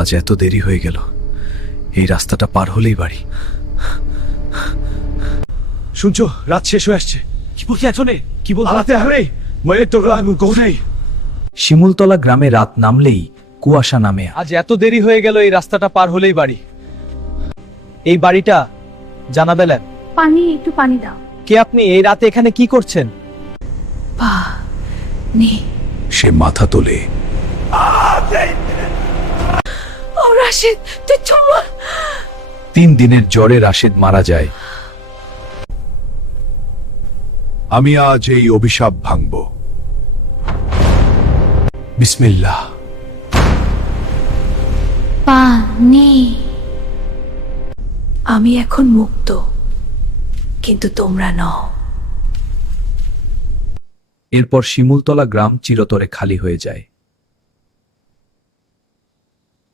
আজ এত দেরি হয়ে গেল, এই রাস্তাটা পার হলেই বাড়ি। শুনছো, রাত শেষ হয়ে আসছে। কি বলছি এখনে? কি বল? শিমুলতলা গ্রামে রাত নামলেই কুয়াশা নামে। আজ এত দেরি হয়ে গেল, এই রাস্তাটা পার হলেই বাড়ি। এই বাড়িটা জানাবেলেন? পানি, একটু পানি দাও। কে আপনি? এই রাতে এখানে কি করছেন? সে মাথা তোলে। ও রাশিদ, তুই চুপ। 3 দিনের জ্বরে রাশিদ মারা যায়। আমি আজ এই অভিশাপ ভাঙব। বিসমিল্লাহ। পানি। আমি এখন মুক্ত, কিন্তু তোমরা নও। এরপর শিমুলতলা গ্রাম চিরতরে খালি হয়ে যায়।